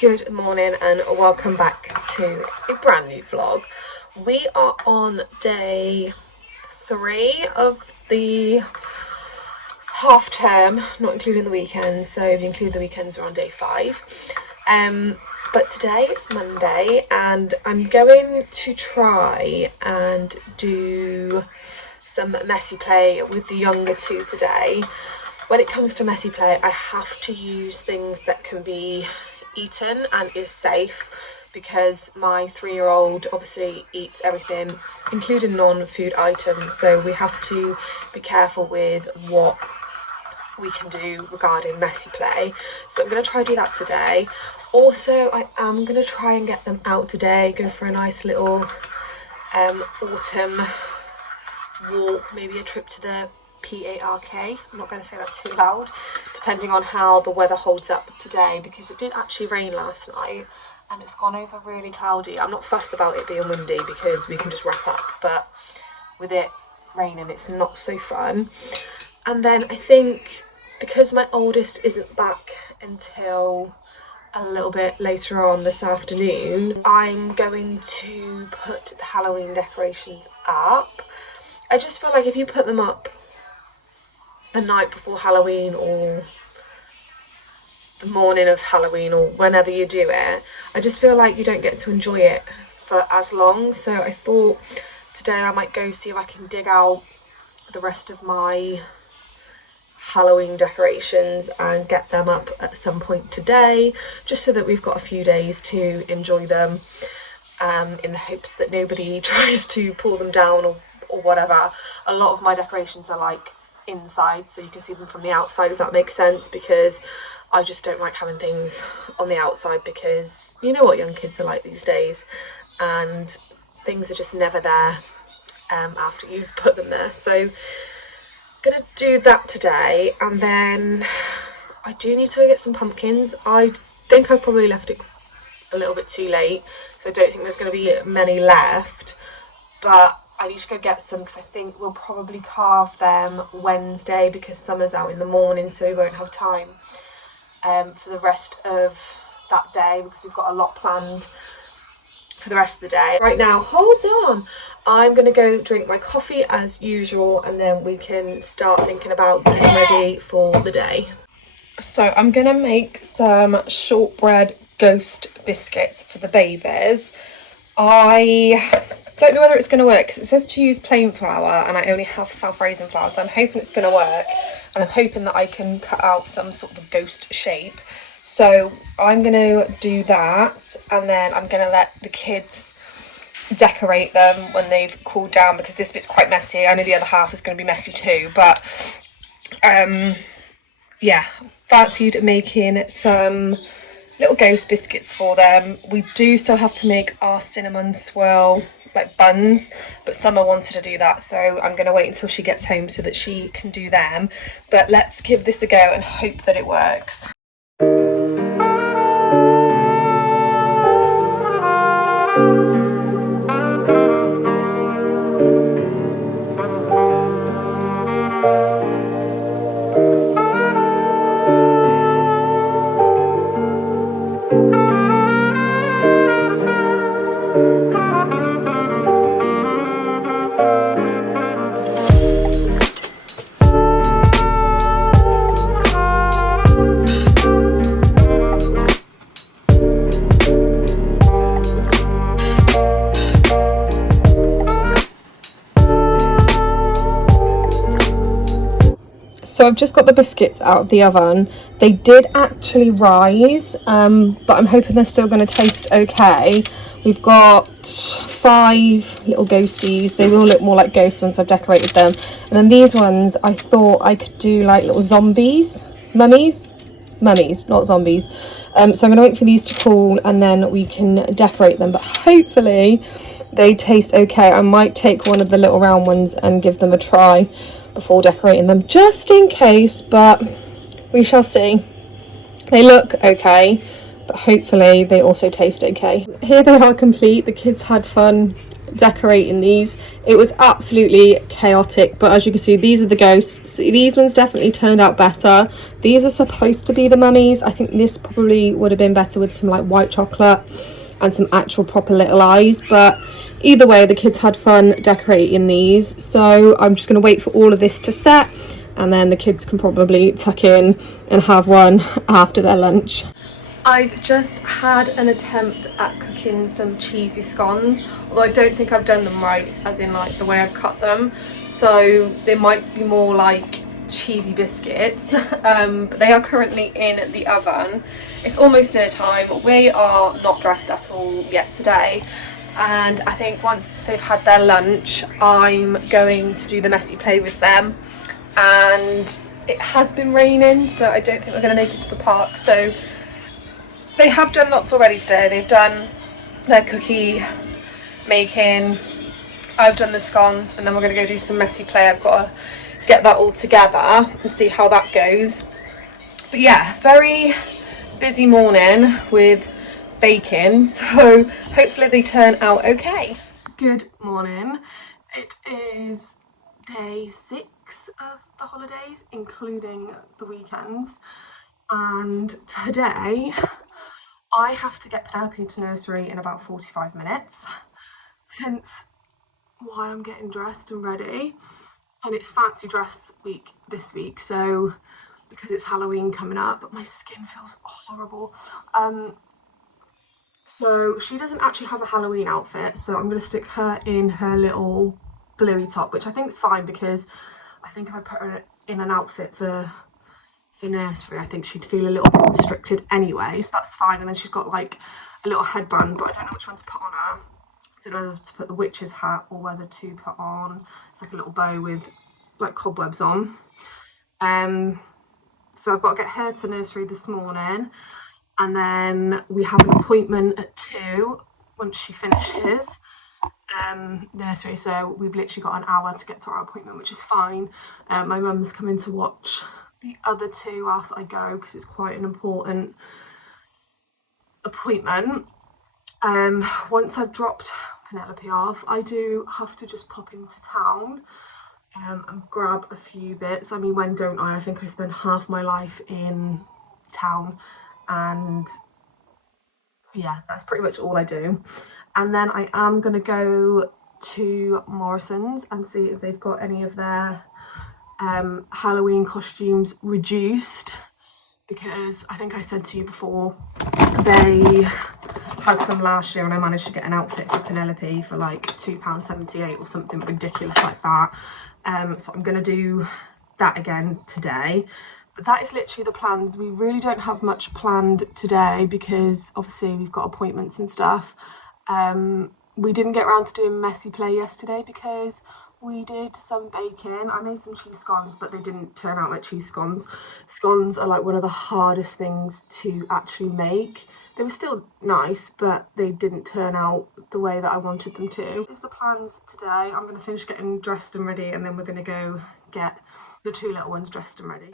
Good morning and welcome back to a brand new vlog. We are on day 3 of the half term, not including the weekends, so if you include the weekends we're on day 5. But today it's Monday and I'm going to try and do some messy play with the younger two today. When it comes to messy play, I have to use things that can be eaten and is safe, because my 3-year-old obviously eats everything, including non-food items, so we have to be careful with what we can do regarding messy play. So I'm going to try to do that today. Also, I am going to try and get them out today, go for a nice little autumn walk, maybe a trip to the park. I'm not going to say that too loud, depending on how the weather holds up today, because it did actually rain last night and it's gone over really cloudy. I'm not fussed about it being windy because we can just wrap up, but with it raining it's not so fun. And then I think because my oldest isn't back until a little bit later on this afternoon, I'm going to put the Halloween decorations up. I just feel like if you put them up the night before Halloween or the morning of Halloween or whenever you do it, I just feel like you don't get to enjoy it for as long. So I thought today I might go see if I can dig out the rest of my Halloween decorations and get them up at some point today, just so that we've got a few days to enjoy them, in the hopes that nobody tries to pull them down or whatever. A lot of my decorations are like inside, so you can see them from the outside, if that makes sense, because I just don't like having things on the outside, because you know what young kids are like these days and things are just never there after you've put them there. So I'm gonna do that today, and then I do need to get some pumpkins. I think I've probably left it a little bit too late, so I don't think there's going to be many left, but I need to go get some, because I think we'll probably carve them Wednesday, because Summer's out in the morning, so we won't have time for the rest of that day, because we've got a lot planned for the rest of the day. Right now, hold on, I'm going to go drink my coffee as usual, and then we can start thinking about getting ready for the day. So I'm going to make some shortbread ghost biscuits for the babies. I don't know whether it's going to work, because it says to use plain flour and I only have self-raising flour, so I'm hoping it's going to work, and I'm hoping that I can cut out some sort of ghost shape. So I'm going to do that, and then I'm going to let the kids decorate them when they've cooled down, because this bit's quite messy. I know the other half is going to be messy too, but yeah, fancied making some little ghost biscuits for them. We do still have to make our cinnamon swirl like buns, but Summer wanted to do that, so I'm going to wait until she gets home so that she can do them. But let's give this a go and hope that it works. So I've just got the biscuits out of the oven. They did actually rise, but I'm hoping they're still going to taste okay. We've got 5 little ghosties. They will look more like ghosts once I've decorated them. And then these ones, I thought I could do like little zombies, mummies, not zombies. So I'm going to wait for these to cool and then we can decorate them. But hopefully they taste okay. I might take one of the little round ones and give them a try before decorating them, just in case, but we shall see. They look okay, but hopefully they also taste okay. Here they are complete. The kids had fun decorating these. It was absolutely chaotic, but as you can see, these are the ghosts. These ones definitely turned out better. These are supposed to be the mummies. I think this probably would have been better with some like white chocolate and some actual proper little eyes, but either way the kids had fun decorating these. So I'm just going to wait for all of this to set, and then the kids can probably tuck in and have one after their lunch. I've just had an attempt at cooking some cheesy scones, although I don't think I've done them right, as in like the way I've cut them, so they might be more like cheesy biscuits. But they are currently in the oven. It's almost dinner time. We are not dressed at all yet today, and I think once they've had their lunch I'm going to do the messy play with them, and it has been raining, so I don't think we're going to make it to the park. So they have done lots already today. They've done their cookie making, I've done the scones, and then we're going to go do some messy play. I've got to get that all together and see how that goes. But yeah, very busy morning with baking, so hopefully they turn out okay. Good morning. It is day 6 of the holidays, including the weekends, and today I have to get Penelope to nursery in about 45 minutes, hence why I'm getting dressed and ready. And it's fancy dress week this week, so because it's Halloween coming up, my skin feels horrible. So she doesn't actually have a Halloween outfit, so I'm going to stick her in her little bluey top, which I think is fine, because I think if I put her in an outfit for nursery, I think she'd feel a little bit restricted anyway, so that's fine. And then she's got like a little headband, but I don't know which one to put on her. I don't know whether to put the witch's hat or whether to put on, it's like a little bow with like cobwebs on. So I've got to get her to nursery this morning, and then we have an appointment at 2 once she finishes nursery, so we've literally got an hour to get to our appointment, which is fine. My mum's coming to watch the other 2 whilst I go, because it's quite an important appointment. Once I've dropped Penelope off, I do have to just pop into town and grab a few bits. I mean, when don't I? I think I spend half my life in town, and yeah, that's pretty much all I do. And then I am going to go to Morrison's and see if they've got any of their Halloween costumes reduced, because I think I said to you before, they had some last year and I managed to get an outfit for Penelope for like £2.78 or something ridiculous like that. So I'm going to do that again today. But that is literally the plans. We really don't have much planned today because obviously we've got appointments and stuff. We didn't get around to doing messy play yesterday because we did some baking. I made some cheese scones, but they didn't turn out like cheese scones. Scones are like one of the hardest things to actually make. They were still nice, but they didn't turn out the way that I wanted them to. Here's the plans today. I'm going to finish getting dressed and ready, and then we're going to go get the 2 little ones dressed and ready.